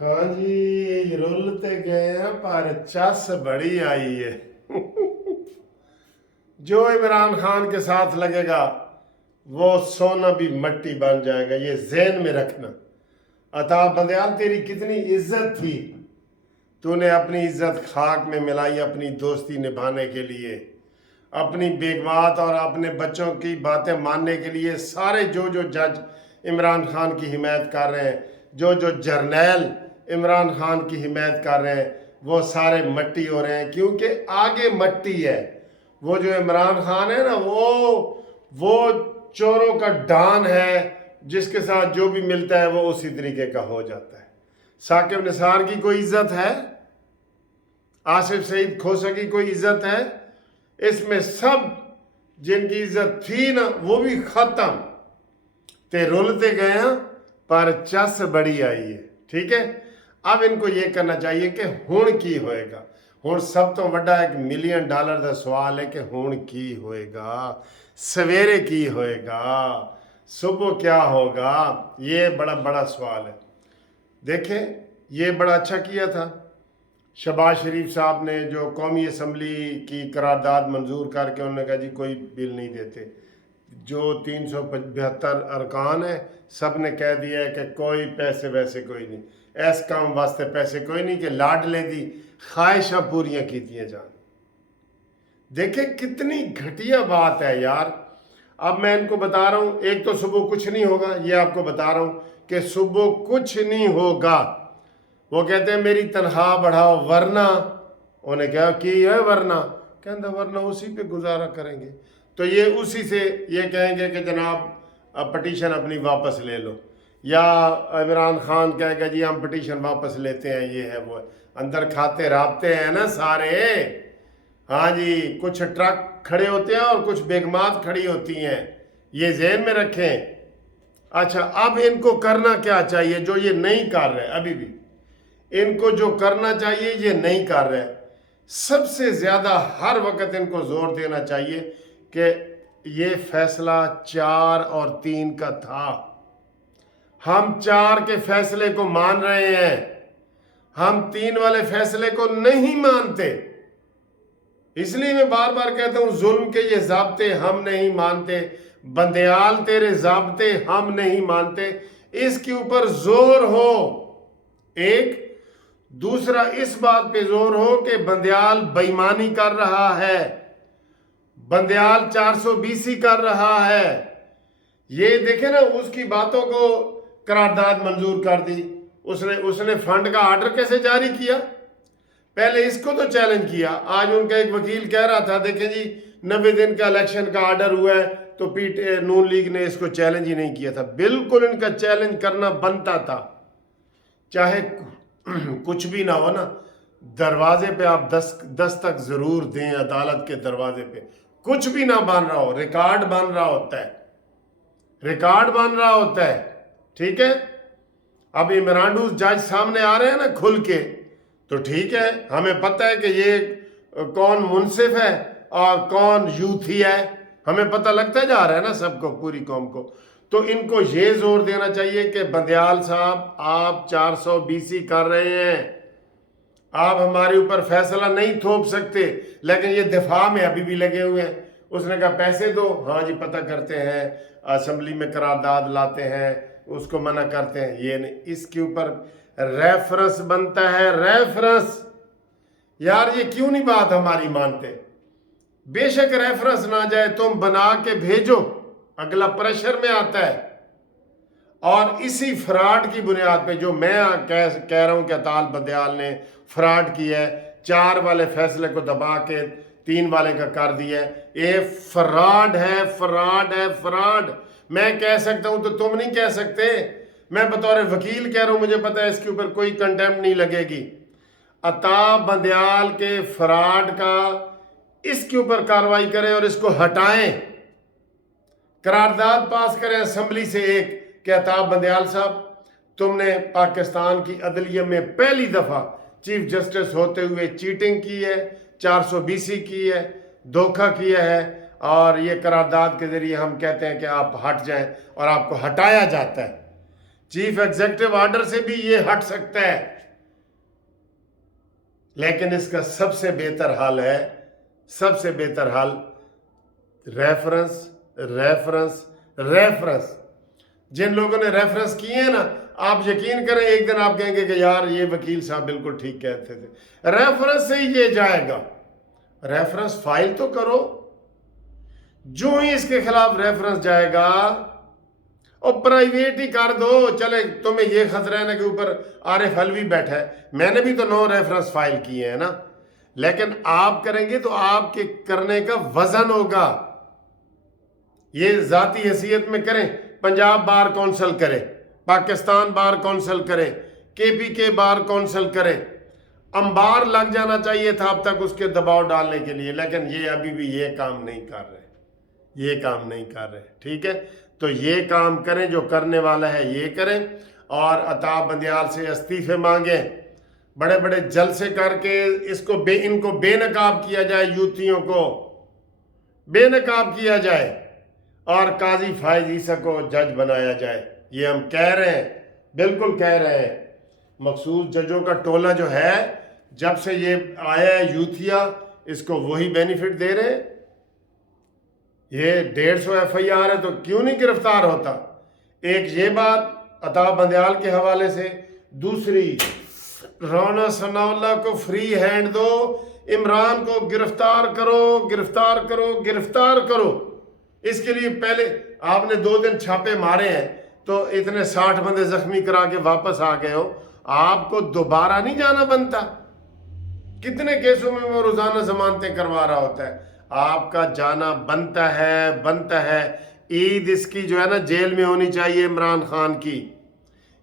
हाँ जी, रुलते गए हैं पर चस बड़ी आई है। जो इमरान खान के साथ लगेगा वो सोना भी मट्टी बन जाएगा, ये ज़हन में रखना। अता बंदयाल, तेरी कितनी इज्जत थी, तूने अपनी इज्जत खाक में मिलाई अपनी दोस्ती निभाने के लिए, अपनी बेगमात और अपने बच्चों की बातें मानने के लिए। सारे जो जो जज इमरान खान की हिमायत कर रहे हैं, जो जो जर्नैल इमरान खान की हिमायत कर रहे हैं, वो सारे मट्टी हो रहे हैं, क्योंकि आगे मट्टी है। वो जो इमरान खान है ना, वो चोरों का डॉन है, जिसके साथ जो भी मिलता है वो उसी तरीके का हो जाता है। साकिब निसार की कोई इज्जत है? आसिफ सईद खोसा की कोई इज्जत है? इसमें सब जिनकी इज्जत थी ना, वो भी खत्म। ते रुलते गए हैं पर चस बड़ी आई है। ठीक है, अब इनको ये करना चाहिए कि हुण की होएगा। हुण सब तो बड़ा $1 मिलियन का सवाल है कि हुण की होएगा, सवेरे की होएगा, सुबह क्या होगा, ये बड़ा बड़ा सवाल है। देखें, ये बड़ा अच्छा किया था शहबाज शरीफ साहब ने, जो कौमी असम्बली की करारदाद मंजूर करके उन्होंने कहा जी कोई बिल नहीं देते। जो 372 अरकान है, सब ने कह दिया है कि कोई पैसे वैसे कोई नहीं, ऐस काम वास्ते पैसे कोई नहीं, कि लाडले दी ख्वाहिशां पूरियां कीतियां जान। देखें कितनी घटिया बात है यार। अब मैं इनको बता रहा हूँ, एक तो सुबह कुछ नहीं होगा, ये आपको बता रहा हूँ कि सुबह कुछ नहीं होगा। वो कहते हैं मेरी तनख्वाह बढ़ाओ, वरना उन्हें क्या की है, वरना उसी पे गुजारा करेंगे। तो ये उसी से ये कहेंगे कि जनाब पटिशन अपनी वापस ले लो, या इमरान खान कहेगा जी हम पटिशन वापस लेते हैं, ये है वो है। अंदर खाते राबते हैं ना सारे। हाँ जी, कुछ ट्रक खड़े होते हैं और कुछ बेगमात खड़ी होती हैं, ये ज़हन में रखें। अच्छा, अब इनको करना क्या चाहिए जो ये नहीं कर रहे? अभी भी इनको जो करना चाहिए ये नहीं कर रहे। सबसे ज़्यादा हर वक्त इनको जोर देना चाहिए कि ये फैसला 4 और 3 का था। हम 4 के फैसले को मान रहे हैं, हम 3 वाले फैसले को नहीं मानते। इसलिए मैं बार बार कहता हूं, जुल्म के ये ज़ाब्ते हम नहीं मानते, बंदयाल तेरे ज़ाब्ते हम नहीं मानते। इसके ऊपर जोर हो। एक दूसरा, इस बात पे जोर हो कि बंदयाल बेईमानी कर रहा है, बंदयाल 420 कर रहा है। ये देखे ना, उसकी बातों को करारदाद मंजूर कर दी, उसने फंड का ऑर्डर कैसे जारी किया? पहले इसको तो चैलेंज किया। आज उनका एक वकील कह रहा था देखें जी 90 दिन का इलेक्शन का ऑर्डर हुआ है, तो नून लीग ने इसको चैलेंज ही नहीं किया था। बिल्कुल इनका चैलेंज करना बनता था, चाहे कुछ भी ना हो ना, दरवाजे पे आप दस्तक जरूर दें, अदालत के दरवाजे पे। कुछ भी ना बन रहा हो, रिकॉर्ड बन रहा होता है, रिकॉर्ड बन रहा होता है। ठीक है, अब इमरान जज सामने आ रहे हैं ना खुल के, तो ठीक है, हमें पता है कि ये कौन मुनसिफ है और कौन यूथी है, हमें पता लगता जा रहा है ना सबको, पूरी कौम को। तो इनको ये जोर देना चाहिए कि बंदयाल साहब आप 420 कर रहे हैं, आप हमारे ऊपर फैसला नहीं थोप सकते, लेकिन ये दिफा में अभी भी लगे हुए हैं। उसने कहा पैसे दो, हाँ जी पता करते हैं, असम्बली में करारदाद लाते हैं, उसको मना करते हैं, ये नहीं। इसके ऊपर रेफरेंस बनता है, रेफरेंस। यार ये क्यों नहीं बात हमारी मानते? बेशक रेफरेंस ना जाए, तुम बना के भेजो, अगला प्रेशर में आता है। और इसी फ्रॉड की बुनियाद पे, जो मैं कह रहा हूं कि अताल बंदयाल ने फ्रॉड किया है, 4 वाले फैसले को दबा के 3 वाले का कर दिया है, ये फ्रॉड है, फ्रॉड है, फ्रॉड। मैं कह सकता हूं तो तुम नहीं कह सकते। मैं बतौर वकील कह रहा हूं, मुझे पता है इसके ऊपर कोई कंटेम्प्ट नहीं लगेगी। अता बंदयाल के फ्रॉड का इसके ऊपर कार्रवाई करें और इसको हटाएं, करारदाद पास करें असम्बली से एक, कि अता बंदयाल साहब तुमने पाकिस्तान की अदलिया में पहली दफा चीफ जस्टिस होते हुए चीटिंग की है, 420 की है, धोखा किया है, और ये करारदाद के जरिए हम कहते हैं कि आप हट जाएं, और आपको हटाया जाता है। चीफ एग्जीक्यूटिव ऑर्डर से भी ये हट सकता है, लेकिन इसका सबसे बेहतर हल है, सबसे बेहतर हल रेफरेंस रेफरेंस रेफरेंस। जिन लोगों ने रेफरेंस किए हैं ना, आप यकीन करें एक दिन आप कहेंगे कि यार ये वकील साहब बिल्कुल ठीक कहते थे। रेफरेंस से ही ये जाएगा। रेफरेंस फाइल तो करो, जो ही इसके खिलाफ रेफरेंस जाएगा और प्राइवेट ही कर दो। चले तुम्हें ये खतरा है ना कि ऊपर आरिफ अलवी बैठा है, मैंने भी तो 9 रेफरेंस फाइल किए हैं ना, लेकिन आप करेंगे तो आपके करने का वजन होगा। ये जाती हैसियत में करें, पंजाब बार कौंसिल करे, पाकिस्तान बार कौंसिल करे, KPK बार कौंसिल करे, अंबार लग जाना चाहिए था अब तक उसके दबाव डालने के लिए, लेकिन ये अभी भी ये काम नहीं कर रहे, ये काम नहीं कर रहे। ठीक है, तो ये काम करें, जो करने वाला है ये करें, और अताब बंदियाल से इस्तीफे मांगें, बड़े बड़े जलसे करके इनको बेनकाब किया जाए, यूथियों को बेनकाब किया जाए, और काजी फायज ईसा को जज बनाया जाए। ये हम कह रहे हैं, बिल्कुल कह रहे हैं। मखसूस जजों का टोला जो है, जब से ये आया है यूथिया, इसको वही बेनिफिट दे रहे हैं। ये 150 FIR है तो क्यों नहीं गिरफ्तार होता? एक ये बात अताब बंदियाल के हवाले से। दूसरी, राना सनाउल्लाह को फ्री हैंड दो, इमरान को गिरफ्तार करो, गिरफ्तार करो, गिरफ्तार करो। इसके लिए पहले आपने 2 दिन छापे मारे हैं तो इतने 60 बंदे जख्मी करा के वापस आ गए हो, आपको दोबारा नहीं जाना बनता? कितने केसों में वो रोजाना जमानतें करवा रहा होता है, आपका जाना बनता है, बनता है। ईद इसकी जो है ना जेल में होनी चाहिए इमरान खान की।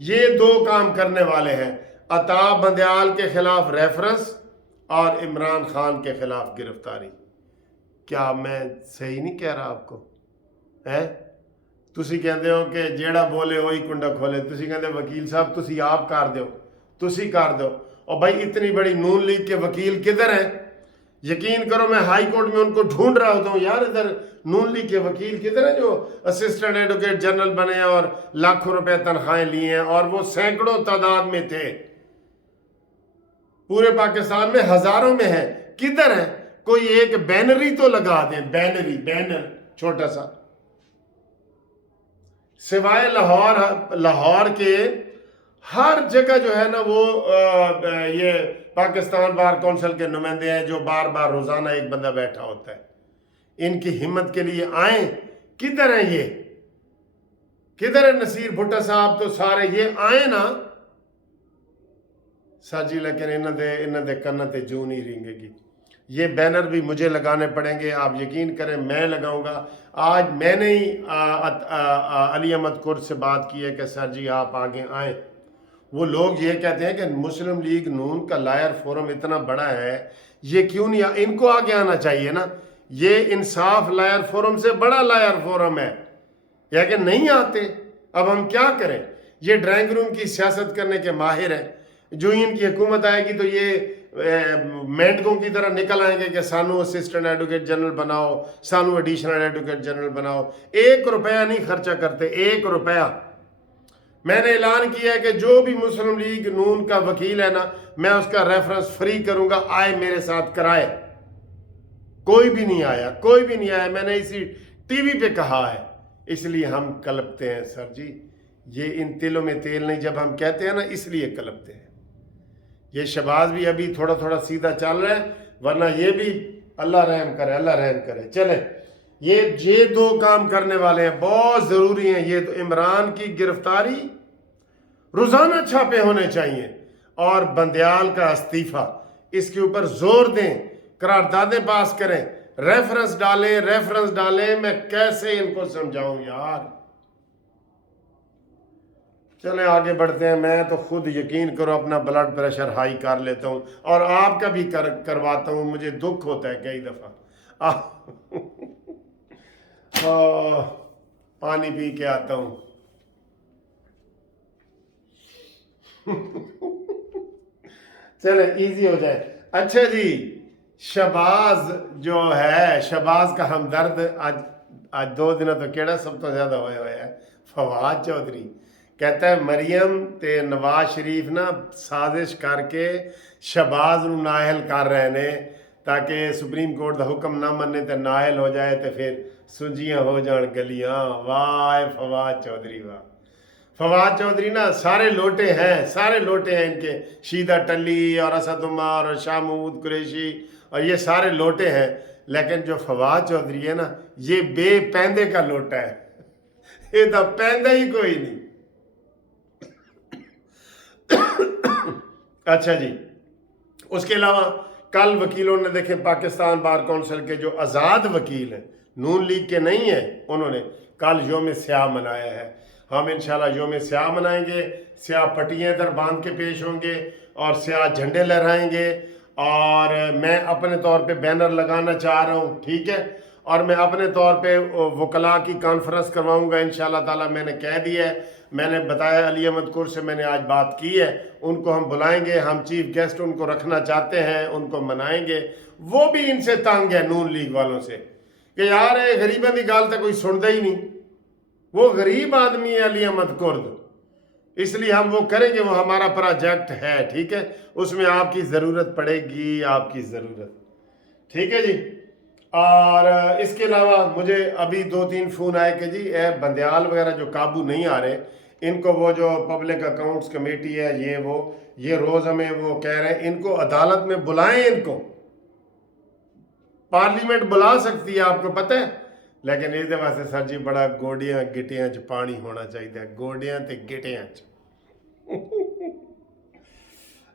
ये 2 काम करने वाले हैं, अताब बंदियाल के खिलाफ रेफरेंस और इमरान खान के खिलाफ गिरफ्तारी। क्या मैं सही नहीं कह रहा आपको? है तुसी कहते हो कि जेड़ा बोले वही कुंडा खोले, तुसी कहते वकील साहब तुसी आप कर दो, तुसी कर दो। और भाई इतनी बड़ी नून लीग के वकील किधर हैं? यकीन करो मैं हाई कोर्ट में उनको ढूंढ रहा होता हूँ, यार इधर नून लीग के वकील किधर हैं जो असिस्टेंट एडवोकेट जनरल बने हैं और लाखों रुपए तनख्वाहें ली हैं, और वो सैकड़ों तादाद में थे, पूरे पाकिस्तान में हजारों में है, किधर है? कोई एक बैनर ही तो लगा दें, बैनर छोटा सा। सिवाय लाहौर के हर जगह जो है ना वो ये पाकिस्तान बार कौंसिल के नुमाइंदे हैं जो बार बार रोजाना एक बंदा बैठा होता है। इनकी हिम्मत के लिए आए, किधर है ये? किधर है नसीर भुट्टा साहब? तो सारे ये आए ना सर जी, लेकिन इन्हों दे कन्ना ते जू नहीं रिंगेगी। ये बैनर भी मुझे लगाने पड़ेंगे, आप यकीन करें मैं लगाऊंगा। आज मैंने ही अली अहमद कुर्द से बात की है कि सर जी आप आगे आए। वो लोग ये कहते हैं कि मुस्लिम लीग नून का लायर फोरम इतना बड़ा है, ये क्यों नहीं इनको आगे आना चाहिए ना? ये इंसाफ लायर फोरम से बड़ा लायर फोरम है, या कि नहीं आते? अब हम क्या करें? ये ड्राइंग रूम की सियासत करने के माहिर हैं। जो ही इनकी हुकूमत आएगी तो ये मेंढकों की तरह निकल आएंगे कि सानू असिस्टेंट एडवोकेट जनरल बनाओ, सानू एडिशनल एडवोकेट जनरल बनाओ। 1 रुपया नहीं खर्चा करते, 1 रुपया। मैंने ऐलान किया है कि जो भी मुस्लिम लीग नून का वकील है ना, मैं उसका रेफरेंस फ्री करूंगा, आए मेरे साथ कराए। कोई भी नहीं आया, कोई भी नहीं आया, मैंने इसी टीवी पे कहा है। इसलिए हम कलपते हैं सर जी, ये इन तिलों में तेल नहीं जब हम कहते हैं ना, इसलिए कलपते हैं। ये शहबाज भी अभी थोड़ा थोड़ा सीधा चल रहा है, वरना ये भी अल्लाह रहम करे, अल्लाह रहम करे। चले, ये 2 काम करने वाले हैं, बहुत जरूरी हैं ये। तो इमरान की गिरफ्तारी, रोजाना छापे होने चाहिए, और बंदियाल का इस्तीफा, इसके ऊपर जोर दें, करारदादें पास करें, रेफरेंस डालें। मैं कैसे इनको समझाऊं यार? चले आगे बढ़ते हैं। मैं तो खुद यकीन करो अपना ब्लड प्रेशर हाई कर लेता हूँ, और आपका भी करवाता हूँ। मुझे दुख होता है कई दफा पानी पी के आता हूँ चले इजी हो जाए। अच्छा जी, शहबाज जो है, शहबाज का हमदर्द आज 2 दिन तो केड़ा सब तो ज्यादा होया है फवाद चौधरी। कहता है मरियम ते नवाज शरीफ ना साजिश करके शहबाज नूं नाअहल कर रहे ने ताकि सुप्रीम कोर्ट का हुक्म ना मन्ने तो नाअहल हो जाए तो फिर सुंजियां हो जान गलियां। वाह फवाद चौधरी वाह। फवाद चौधरी ना सारे लोटे हैं इनके, शीदा टली और असद उमर और शाह महमूद कुरैशी और ये सारे लोटे हैं, लेकिन जो फवाद चौधरी है ना ये बेपैंदे का लोटा है, ये तो पैंदा ही कोई नहीं। अच्छा जी, उसके अलावा कल वकीलों ने देखे पाकिस्तान बार काउंसिल के जो आज़ाद वकील हैं, नून लीग के नहीं हैं, उन्होंने कल योम स्याह मनाया है। हम इंशाल्लाह योम स्याह मनाएंगे, स्याह पट्टियाँ इधर बांध के पेश होंगे और स्याह झंडे लहराएंगे, और मैं अपने तौर पे बैनर लगाना चाह रहा हूँ, ठीक है, और मैं अपने तौर पे वकला की कॉन्फ्रेंस करवाऊंगा इंशाल्लाह ताला। मैंने कह दिया है, मैंने बताया अली अहमद कुर से मैंने आज बात की है, उनको हम बुलाएंगे, हम चीफ गेस्ट उनको रखना चाहते हैं, उनको मनाएंगे। वो भी इनसे तंग है नून लीग वालों से कि यार ये गरीबों की गाल तो कोई सुनता ही नहीं, वो गरीब आदमी है अली अहमद कुर्द, इसलिए हम वो करेंगे, वो हमारा प्रोजेक्ट है, ठीक है, उसमें आपकी ज़रूरत पड़ेगी, आपकी ज़रूरत, ठीक है जी। और इसके अलावा मुझे अभी 2-3 फ़ोन आए कि जी बंदयाल वगैरह जो काबू नहीं आ रहे, इनको वो जो पब्लिक अकाउंट्स कमेटी है ये रोज़ हमें वो कह रहे हैं इनको अदालत में बुलाएं, इनको पार्लियामेंट बुला सकती है, आपको पता है, लेकिन इस वास्ते सर जी बड़ा गोडियां गिटियां च पानी होना चाहिए, गोडियां ते गिटियां च।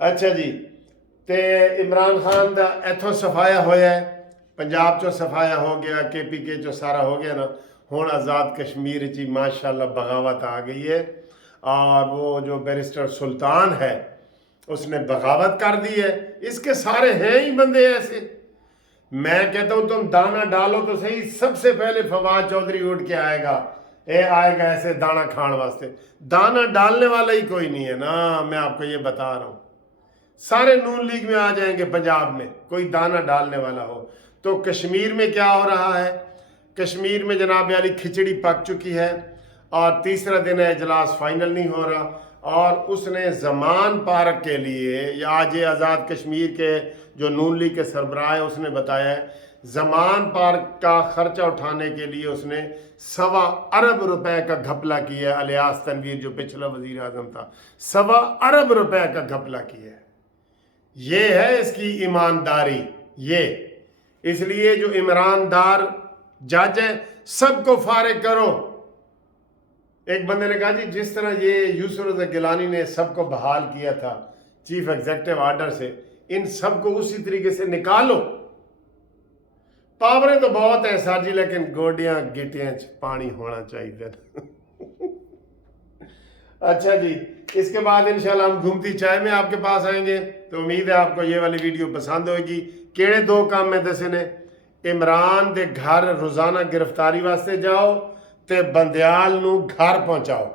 अच्छा जी, ते इमरान खान का इथों सफाया होया है, पंजाब चो सफाया हो गया, KPK चो सारा हो गया ना, हुण आज़ाद कश्मीर ची माशाल्लाह बगावत आ गई है, और वो जो बैरिस्टर सुल्तान है उसने बगावत कर दी है। इसके सारे हैं ही बंदे ऐसे, मैं कहता हूँ तुम दाना डालो तो सही, सबसे पहले फवाद चौधरी उठ के आएगा, आएगा ऐसे दाना खाने वास्ते, दाना डालने वाला ही कोई नहीं है ना, मैं आपको ये बता रहा हूँ। सारे नून लीग में आ जाएंगे पंजाब में, कोई दाना डालने वाला हो। तो कश्मीर में क्या हो रहा है, कश्मीर में जनाब अली खिचड़ी पक चुकी है और तीसरा दिन है, इजलास फाइनल नहीं हो रहा, और उसने ज़मान पार्क के लिए, या आज ये आज़ाद कश्मीर के जो नून लीग के सरबराह है उसने बताया है, ज़मान पार्क का ख़र्चा उठाने के लिए उसने 1.25 अरब रुपए का घपला किया है। अलियास तनवीर जो पिछला वज़ीर आज़म था, 1.25 अरब रुपए का घपला किया है। ये है इसकी ईमानदारी, ये इसलिए जो ईमानदार जज है सबको फारिग करो। एक बंदे ने कहा जी जिस तरह ये यूसुफ रज़ा गिलानी ने सबको बहाल किया था चीफ एग्जीक्यूटिव ऑर्डर से, इन सबको उसी तरीके से निकालो। पावरें तो बहुत है सर जी, लेकिन गोडियां गिटियां पानी होना चाहिए। अच्छा जी, इसके बाद इंशाल्लाह हम घूमती चाय में आपके पास आएंगे, तो उम्मीद है आपको ये वाली वीडियो पसंद होगी। केड़े 2 काम में दसे ने, इमरान दे घर रोज़ाना गिरफ्तारी वास्ते जाओ ते बंदयाल नू घर पहुंचाओ,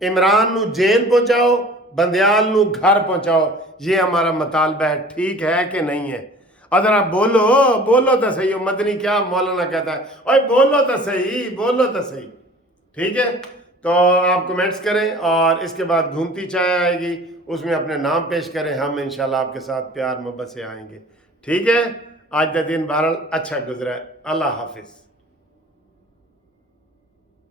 इमरान नू जेल पहुंचाओ, बंदयाल नू घर पहुंचाओ, ये हमारा मुतालबा है, ठीक है कि नहीं है? अगर आप बोलो तो सही हो, मदनी क्या मौलाना कहता है, ओए बोलो तो सही, ठीक है? तो आप कमेंट्स करें और इसके बाद घूमती चाय आएगी, उसमें अपने नाम पेश करें, हम इंशाल्लाह आपके साथ प्यार मोहब्बत से आएंगे, ठीक है? आज का दिन बहरहाल अच्छा गुजरा है। अल्लाह हाफिज़।